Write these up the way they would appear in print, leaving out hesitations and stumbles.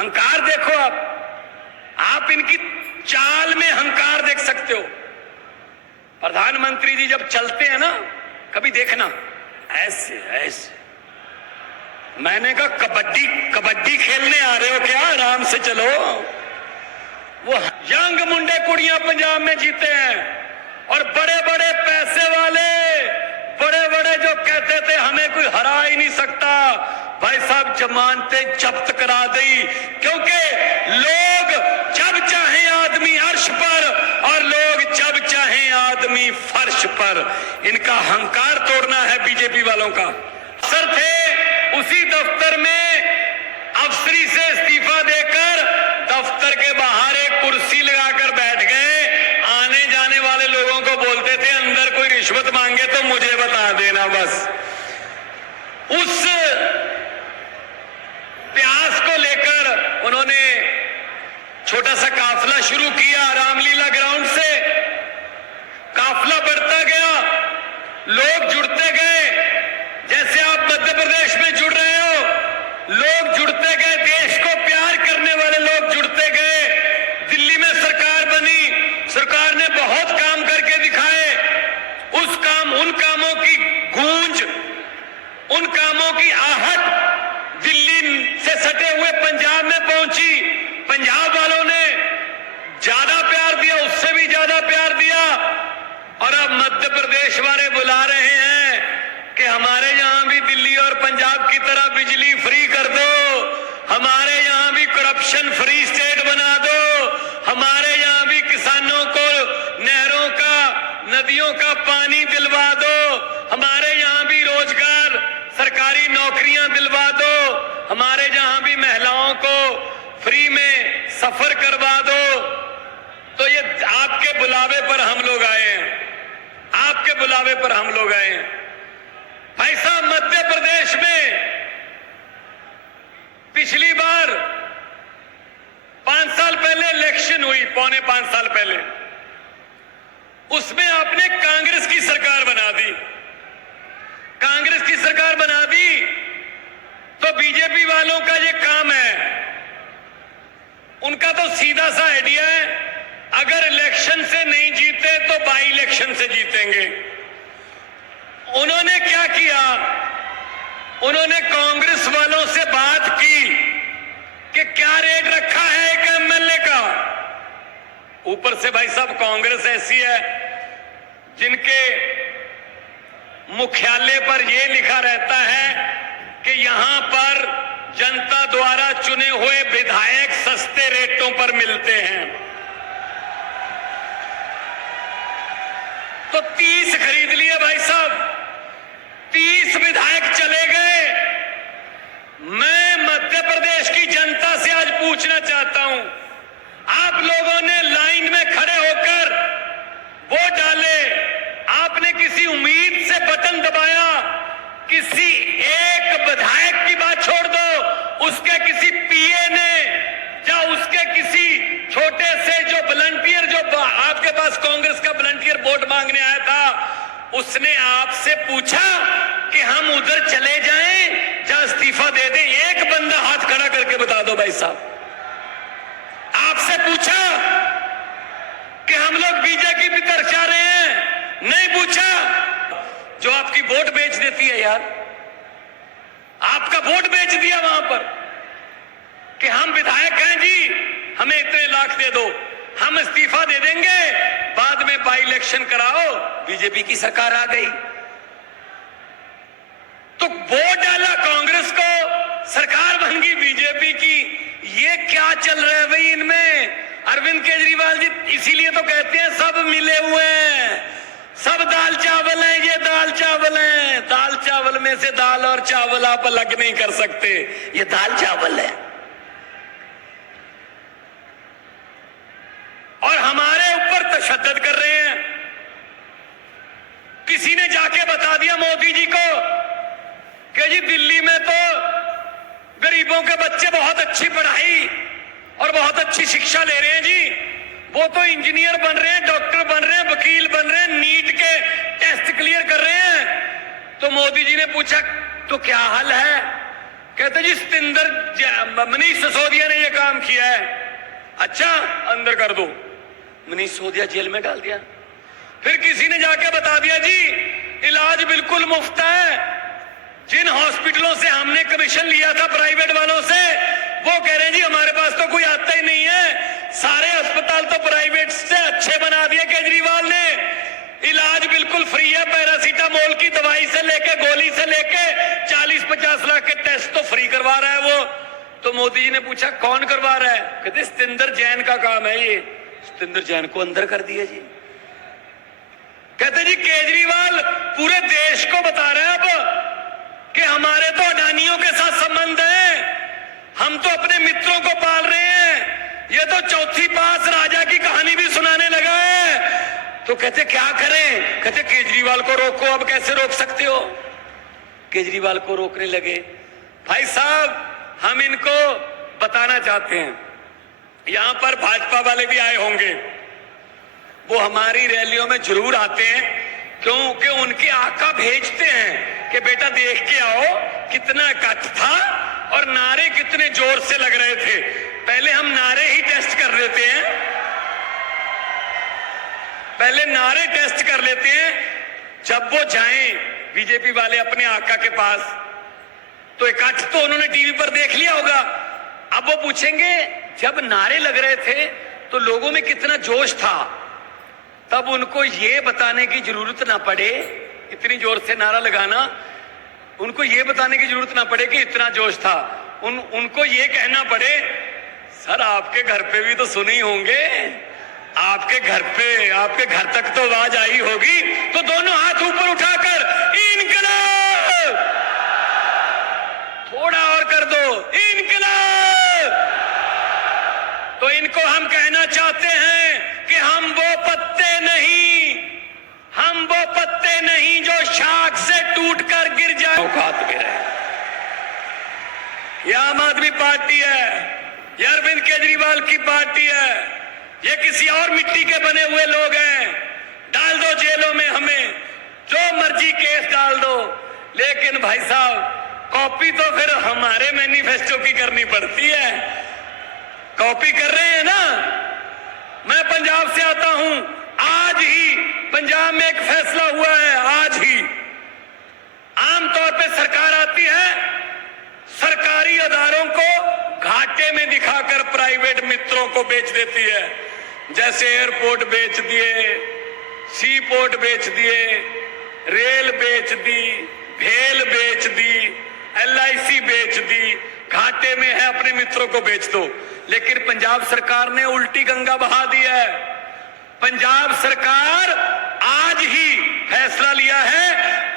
हंकार देखो आप इनकी चाल में हंकार देख सकते हो। प्रधानमंत्री जी जब चलते हैं ना, कभी देखना ऐसे ऐसे, मैंने कहा कबड्डी कबड्डी खेलने आ रहे हो क्या? आराम से चलो। वो यंग मुंडे कुड़ियां पंजाब में जीते हैं और बड़े बड़े पैसे वाले, बड़े बड़े जो कहते थे हमें कोई हरा ही नहीं सकता, भाई साहब जमानते जब्त करा दी, क्योंकि लोग जब चाहे आदमी अर्श पर और लोग जब चाहे आदमी फर्श पर। इनका हंकार तोड़ना है बीजेपी वालों का। अफसर थे उसी दफ्तर में, अफसरी से इस्तीफा देकर दफ्तर के बाहर एक कुर्सी लगाकर बैठ गए। आने जाने वाले लोगों को बोलते थे अंदर कोई रिश्वत मांगे तो मुझे बता देना बस। उस प्यास को लेकर उन्होंने छोटा सा काफिला शुरू किया रामलीला ग्राउंड से। काफिला बढ़ता गया, लोग जुड़ते गए, जैसे आप मध्य प्रदेश में जुड़ रहे हो, लोग जुड़ते गए, देश को प्यार करने वाले लोग जुड़ते गए। दिल्ली में सरकार बनी, सरकार ने बहुत काम करके दिखाए। उन कामों की गूंज, उन कामों की आहट दिल्ली से सटे हुए पंजाब में पहुंची। पंजाब वालों ने ज्यादा प्यार दिया, उससे भी ज्यादा प्यार दिया। और अब मध्य प्रदेश वाले बुला रहे हैं कि हमारे यहां भी दिल्ली और पंजाब की तरह बिजली फ्री कर दो, हमारे यहां भी करप्शन फ्री स्टेट बना दो, हमारे यहां भी किसानों को नहरों का, नदियों का पानी दिलवा दो, हमारे यहां भी रोजगार, सरकारी नौकरियां दिलवा दो, हमारे यहां भी महिलाओं को फ्री में सफर करवा दो। तो ये आपके बुलावे पर हम लोग आए हैं, आपके बुलावे पर हम लोग आए हैं। भाई साहब मध्य प्रदेश में पिछली बार 5 साल पहले इलेक्शन हुई, पौने 5 साल पहले, उसमें आपने कांग्रेस की सरकार बना दी। कांग्रेस की सरकार बना दी तो बीजेपी वालों का ये काम है, उनका तो सीधा सा आइडिया है, अगर इलेक्शन से नहीं जीते तो बाई इलेक्शन से जीतेंगे। उन्होंने क्या किया, उन्होंने कांग्रेस वालों से बात की कि क्या रेट रखा है एक एमएलए का। ऊपर से भाई साहब कांग्रेस ऐसी है जिनके मुख्यालय पर यह लिखा रहता है कि यहां पर जनता द्वारा चुने हुए विधायक सस्ते रेटों पर मिलते हैं। तो 30 खरीद लिए भाई साहब, 30 विधायक चले गए। मैं मध्य प्रदेश की जनता से आज पूछना चाहता हूं, आप लोगों ने लाइन में खड़े होकर वोट डाले, आपने किसी उम्मीद से बटन दबाया, किसी एक विधायक की बात छोड़ दो, उसके किसी पीए ने या उसके किसी छोटे से जो वॉलंटियर, जो आपके पास कांग्रेस का वॉलंटियर वोट मांगने आया था, उसने आपसे पूछा कि हम उधर चले जाएं या इस्तीफा दे दें? एक बंदा हाथ खड़ा करके बता दो भाई साहब। आपसे पूछा कि हम लोग बीजेपी की तरफ जा रहे हैं? नहीं पूछा। जो आपकी वोट बेच देती है यार, आपका वोट बेच दिया वहां पर कि हम विधायक हैं जी, हमें इतने लाख दे दो, हम इस्तीफा दे देंगे, बाद में बाई इलेक्शन कराओ। बीजेपी की सरकार आ गई तो वोट डाला कांग्रेस को, सरकार बन गई बीजेपी की। ये क्या चल रहा है भाई इनमें? अरविंद केजरीवाल जी इसीलिए तो कहते हैं सब मिले हुए हैं, सब दाल चावल हैं, ये दाल चावल हैं। दाल चावल में से दाल और चावल आप अलग नहीं कर सकते, ये दाल चावल है। और हमारे ऊपर तशद्दुद कर रहे हैं। किसी ने जाके बता दिया मोदी जी को कि जी दिल्ली में तो गरीबों के बच्चे बहुत अच्छी पढ़ाई और बहुत अच्छी शिक्षा ले रहे हैं जी, वो तो इंजीनियर बन रहे हैं, डॉक्टर बन रहे हैं, वकील बन रहे हैं, नीट के टेस्ट क्लियर कर रहे हैं। तो मोदी जी ने पूछा तो क्या हाल है? कहते जी मनीष सिसोदिया ने ये है। अच्छा, अंदर कर दो। मनीष सिसोदिया जेल में डाल दिया। फिर किसी ने जाके बता दिया जी इलाज बिल्कुल मुफ्त है। जिन हॉस्पिटलों से हमने कमीशन लिया था प्राइवेट वालों से, वो कह रहे हैं जी हमारे पास तो कोई आता ही नहीं है। सारे अस्पताल तो प्राइवेट से अच्छे बना दिए केजरीवाल ने। इलाज बिल्कुल फ्री है। पैरासीटामोल की दवाई से लेके, गोली से लेके 40-50 लाख के टेस्ट तो फ्री करवा रहा है वो। तो मोदी जी ने पूछा कौन करवा रहा है? कहते सतिंदर जैन का काम है ये। सतिंदर जैन को अंदर कर दिया जी। कहते जी केजरीवाल पूरे देश को बता रहे हैं अब कि हमारे तो अडानियों के साथ संबंध है, हम तो अपने मित्रों को पाल रहे हैं। ये तो चौथी पास राजा की कहानी भी सुनाने लगा है। तो कहते क्या करें? कहते केजरीवाल को रोको। अब कैसे रोक सकते हो? केजरीवाल को रोकने लगे। भाई साहब, हम इनको बताना चाहते हैं, यहां पर भाजपा वाले भी आए होंगे, वो हमारी रैलियों में जरूर आते हैं क्योंकि उनके आका भेजते हैं कि बेटा देख के आओ कितना इकट्ठ था और नारे कितने जोर से लग रहे थे। पहले हम नारे ही टेस्ट कर लेते हैं, पहले नारे टेस्ट कर लेते हैं। जब वो जाएं बीजेपी वाले अपने आका के पास, तो इकट्ठ तो उन्होंने टीवी पर देख लिया होगा। अब वो पूछेंगे जब नारे लग रहे थे तो लोगों में कितना जोश था, तब उनको ये बताने की जरूरत ना पड़े, इतनी जोर से नारा लगाना, उनको ये बताने की जरूरत ना पड़े कि इतना जोश था। उनको ये कहना पड़े सर आपके घर पे भी तो सुने ही होंगे, आपके घर तक तो आवाज आई होगी। तो दोनों हाथ ऊपर उठाकर इनकलाब, थोड़ा और कर दो, इनकलाब। तो इनको हम कहना चाहते हैं कि हम वो पत्ते नहीं जो शाख से टूटकर गिर जाए। औकात में रहे। ये आम आदमी पार्टी है, ये अरविंद केजरीवाल की पार्टी है, ये किसी और मिट्टी के बने हुए लोग हैं। डाल दो जेलों में हमें, जो मर्जी केस डाल दो, लेकिन भाई साहब कॉपी तो फिर हमारे मैनिफेस्टो की करनी पड़ती है। कॉपी कर रहे हैं ना। मैं पंजाब से आता हूं, आज ही पंजाब में एक फैसला हुआ है, आज ही। आमतौर पे सरकार आती है, सरकारी अदारों को घाटे में दिखाकर प्राइवेट मित्रों को बेच देती है। जैसे एयरपोर्ट बेच दिए, सी पोर्ट बेच दिए, रेल बेच दी, भेल बेच दी, LIC बेच दी। घाटे में है, अपने मित्रों को बेच दो। लेकिन पंजाब सरकार ने उल्टी गंगा बहा दी है। पंजाब सरकार आज ही फैसला लिया है,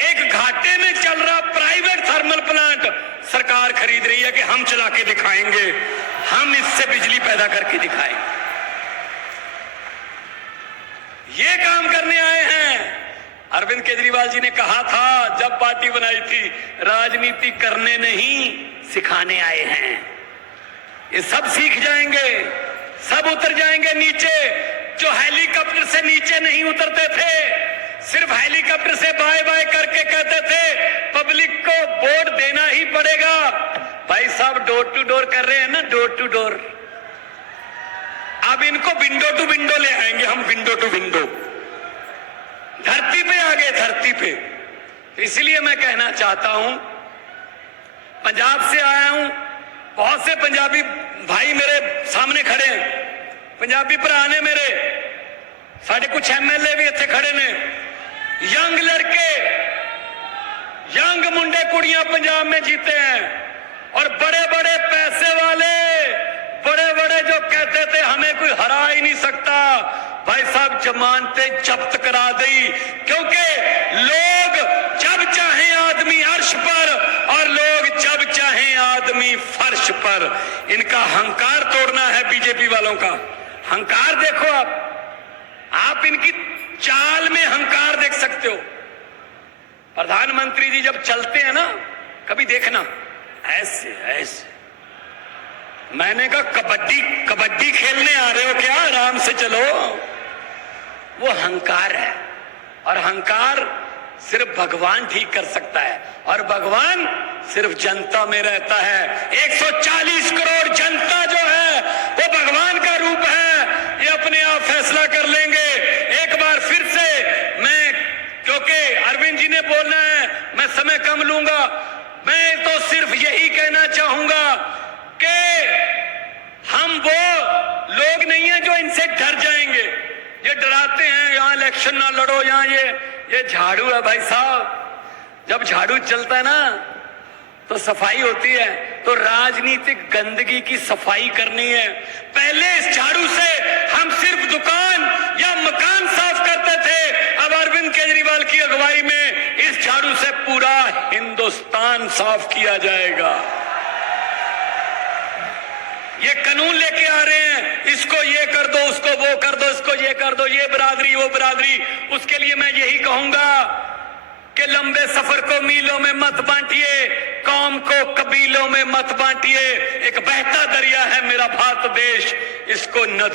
एक घाटे में चल रहा प्राइवेट थर्मल प्लांट सरकार खरीद रही है कि हम चला के दिखाएंगे, हम इससे बिजली पैदा करके दिखाएंगे। ये काम करने आए हैं। अरविंद केजरीवाल जी ने कहा था जब पार्टी बनाई थी, राजनीति करने नहीं सिखाने आए हैं। ये सब सीख जाएंगे, सब उतर जाएंगे नीचे। जो हेलीकॉप्टर से नीचे नहीं उतरते थे, सिर्फ हेलीकॉप्टर से बाय बाय करके कहते थे पब्लिक को वोट देना ही पड़ेगा। भाई साहब डोर टू डोर कर रहे हैं ना, डोर टू डोर। अब इनको विंडो टू विंडो ले आएंगे हम, विंडो टू विंडो। धरती पे आ गए, धरती पे। इसलिए मैं कहना चाहता हूं, पंजाब से आया हूं, बहुत से पंजाबी भाई मेरे सामने खड़े हैं, पंजाबी भरा ने मेरे, साढ़े कुछ MLA भी इतने खड़े ने। यंग लड़के, यंग मुंडे कुड़ियां पंजाब में जीते हैं, और बड़े बड़े पैसे वाले, बड़े बड़े जो कहते थे हमें कोई हरा ही नहीं सकता, भाई साहब जमानतें जब्त करा दी। क्योंकि लोग जब चाहे आदमी अर्श पर और लोग जब चाहे आदमी फर्श पर। इनका हंकार तोड़ना है बीजेपी वालों का। हंकार देखो आप इनकी चाल में हंकार देख सकते हो। प्रधानमंत्री जी जब चलते हैं ना, कभी देखना ऐसे ऐसे। मैंने कहा कबड्डी खेलने आ रहे हो क्या? आराम से चलो। वो हंकार है, और हंकार सिर्फ भगवान ठीक कर सकता है, और भगवान सिर्फ जनता में रहता है। 140 करोड़ जनता जो है वो कहना चाहूंगा कि हम वो लोग नहीं हैं जो इनसे डर जाएंगे। ये डराते हैं यहां इलेक्शन ना लड़ो, यहां ये झाड़ू है भाई साहब। जब झाड़ू चलता है ना तो सफाई होती है, तो राजनीतिक गंदगी की सफाई करनी है। पहले इस झाड़ू से हम सिर्फ दुकान या मकान साफ करते थे, अब अरविंद केजरीवाल की अगुवाई में इस झाड़ू से पूरा हिंदुस्तान साफ किया जाएगा। ये कानून लेके आ रहे हैं, इसको ये कर दो, उसको वो कर दो, इसको ये कर दो, ये बिरादरी वो बिरादरी। उसके लिए मैं यही कहूंगा कि लंबे सफर को मीलों में मत बांटिए, कौम को कबीलों में मत बांटिए। एक बहता दरिया है मेरा भारत देश, इसको नदी